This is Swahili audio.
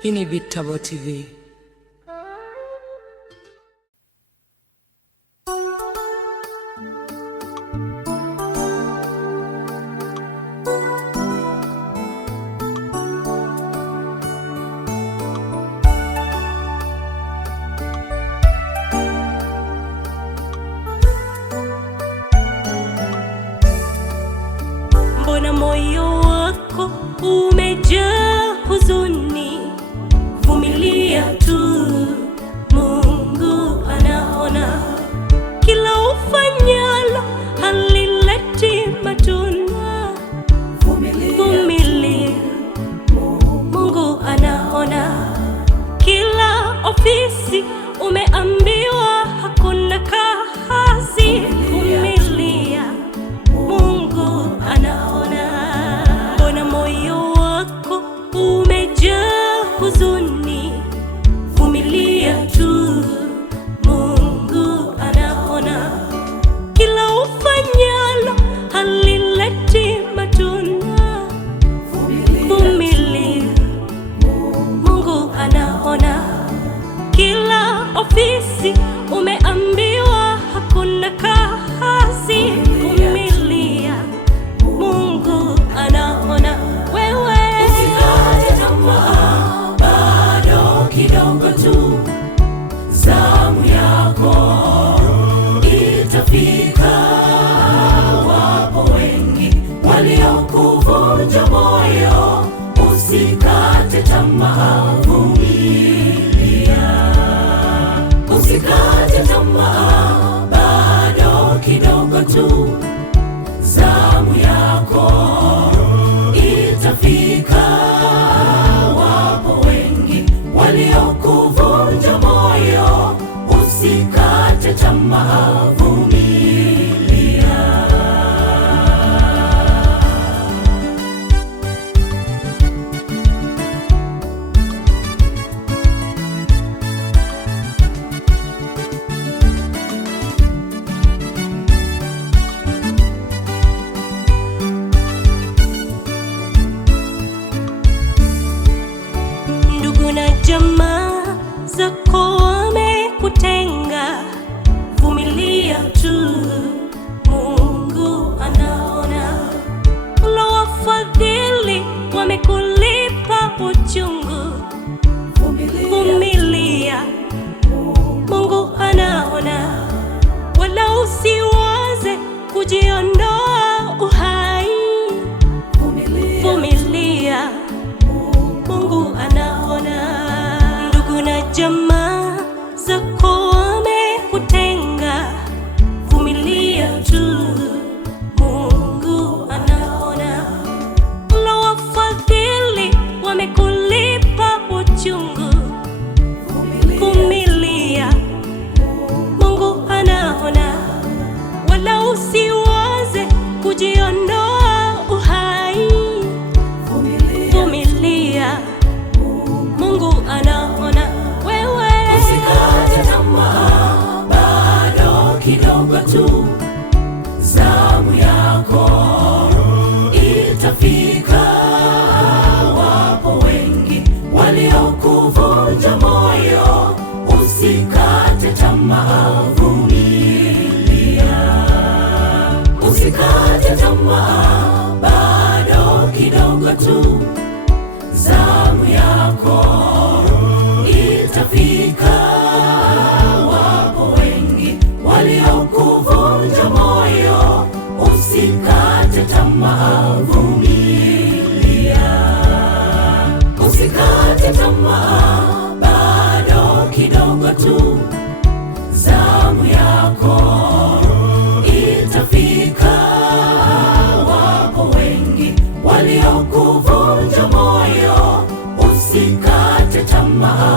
Hii ni Bitabo TV. Mbona moyo wako umejaa huzuni? Vumilia tu, Mungu anaona. Kila ufanyalo halileti matunda. Vumilia, Mungu anaona. Kila ofisi umeambiwa hakuna kazi. Vumilia, Mungu anaona. Mbona moyo wako umejaa huzuni? Vumilia tu, Mungu anaona. Kila ufanyalo halileti matunda. Vumilia, Mungu anaona. Kila ofisi umeambiwa hakuna kazi. Vumilia, Mungu anaona. Wewe usikate tamaa, bado kidogo tu, zamu yako itafika. Wapo wengi waliokuvunja moyo, usikate tamaa, vumilia. Usikate tamaa, bado kidogo tu, zamu yako itafika. Wapo wengi waliokuvunja moyo, usikate tamaa, vumilia. Ndugu na jamaa zako wamekutenga, vumilia tu, Mungu anaona. Wafadhili wamekulipa uchungu, vumilia, Mungu anaona. Wala usiwaze kujiondoa uhai, vumilia, Mungu anaona. Ndugu na jamaa zako wamekutenga, vumilia tu, Mungu anaona. Wafadhili wamekulipa uchungu, vumilia, Mungu anaona. Wala usiwaze kujiondoa uhai, vumilia, Mungu anaona. Wewe usikate tamaa, bado kidogo tu, zamu yako itafika. Wapo wengi waliokuvunja moyo, usikate tamaa, vumilia. Usikate tamaa, bado kidogo tu, zamu yako itafika. Wapo wengi waliokuvunja moyo, usikate tamaa, vumilia. Usikate tamaa, bado kidogo tu, zamu yako itafika. Wapo wengi waliokuvunja moyo, usikate tamaa.